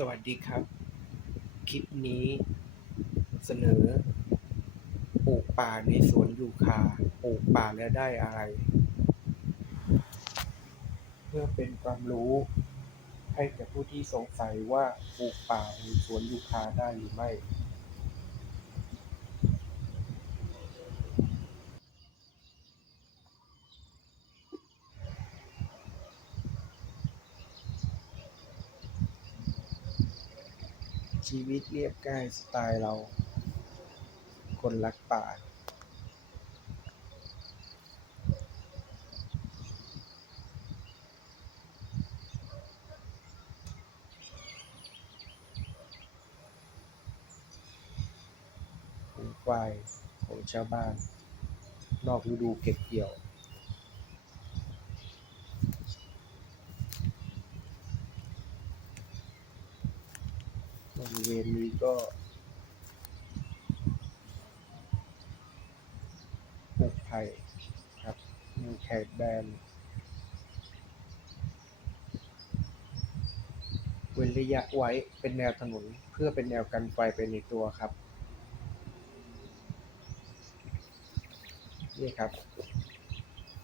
สวัสดีครับ คลิปนี้เสนอ ปลูกป่าในสวนยูคาปลูกป่าแล้วได้อะไร เพื่อเป็นความรู้ ให้แก่ผู้ที่สงสัยว่าปลูกป่าในสวนยูคาได้หรือไม่ ชีวิตเรียบง่ายสไตล์เรา คนรักป่าฝูงควายของชาวบ้าน นอกฤดูเก็บเกี่ยว บริเวณนี้ก็ปลูกไผ่ครับมีแขกแบนเว้นระยะไว้เป็นแนวถนนเพื่อเป็นแนวกันไฟไปในตัวครับ นี่ครับ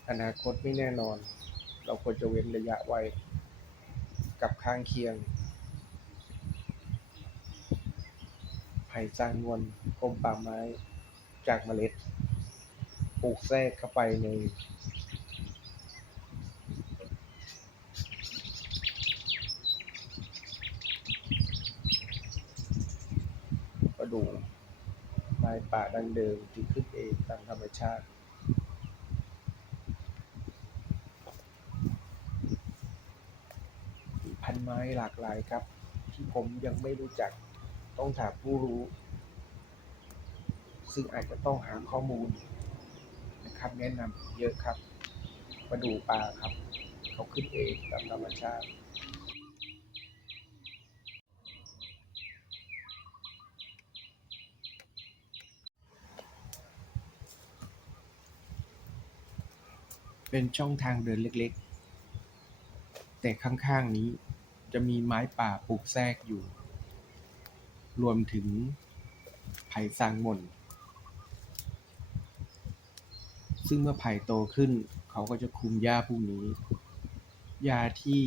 อนาคตไม่แน่นอน เราควรจะเว้นระยะไว้กับข้างเคียง ผ่จานวนกรมป่าไม้จากเมล็ด ปลูกแทรกเข้าไปในก็ดูไม้ป่าดังเดิมที่ขึ้นเองตามธรรมชาติพันไม้หลากหลายครับ ที่ผมยังไม่รู้จัก ต้องถามผู้รู้ ซึ่งอาจจะต้องหาข้อมูลนะครับแนะนำเยอะครับมาดูป่าครับ เขาขึ้นเองตามธรรมชาติเป็นช่องทางเดินเล็กๆ แต่ข้างๆนี้จะมีไม้ป่าปลูกแทรกอยู่ รวมถึงไผ่ซางหม่น ซึ่งเมื่อไผ่โตขึ้น เขาก็จะคุมหญ้าพวกนี้หญ้าที่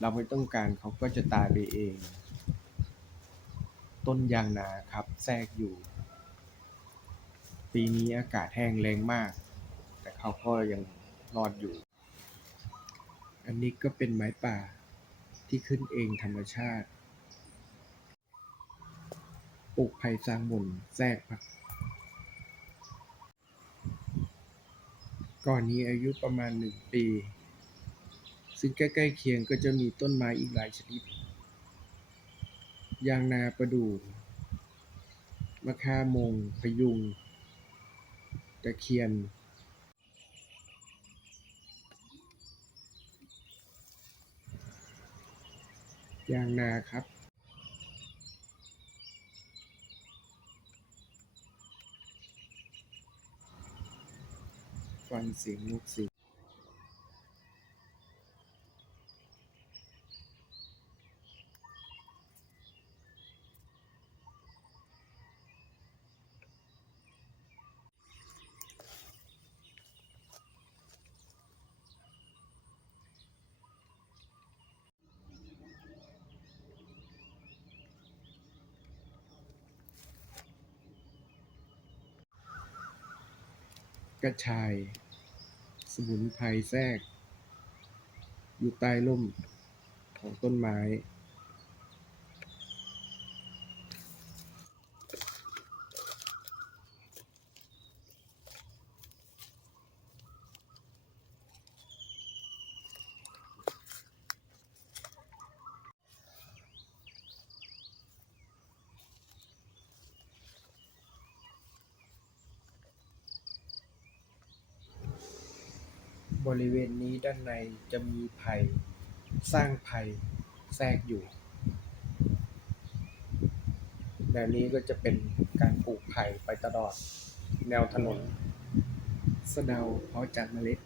เราไม่ต้องการเขาก็จะตายไปเอง ต้นยางนาครับแทรกอยู่ ปีนี้อากาศแห้งแล้งมาก แต่เขาก็ยังรอดอยู่ อันนี้ก็เป็นไม้ป่าที่ขึ้นเองธรรมชาติ ปลูกไผ่ซางหม่นแทรกครับก่อนนี้อายุประมาณหนึ่งปี ซึ่งใกล้ๆเคียงก็จะมีต้นไม้อีกหลายชนิด ยางนาประดู่มะค่ามง พยุง ตะเคียน ยางนาครับ ฟังเสียงนกสิงกระชาย มุนไพรแทรก อยู่ใต้ร่มของต้นไม้ บริเวณนี้ด้านในจะมีไผ่สร้างไผ่แทรกอยู่ แบบนี้ก็จะเป็นการปลูกไผ่ไปตลอด แนวถนน สะเดาเพาะจากเมล็ด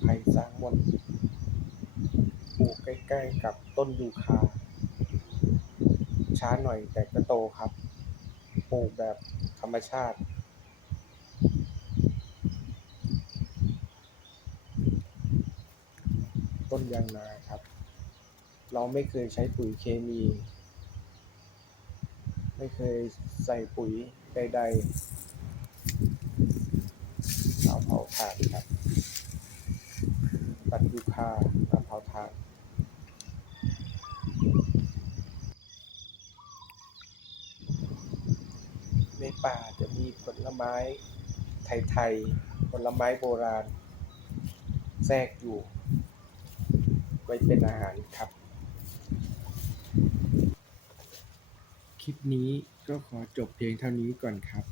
ไผ่สร้างบน ใกล้ๆกับต้นยูคา ช้าหน่อยแต่ก็โตครับ ปลูกแบบธรรมชาติ ต้นยางนาครับ เราไม่เคยใช้ปุ๋ยเคมี ไม่เคยใส่ปุ๋ยใดๆเตาเผาถ่านครับ ตัดยูคาเตาเผาถ่าน ใน ป่าจะมีผลไม้ไทยๆ ผลไม้โบราณ แทรกอยู่ ไว้เป็นอาหารครับ คลิปนี้ก็ขอจบเพียงเท่านี้ก่อนครับ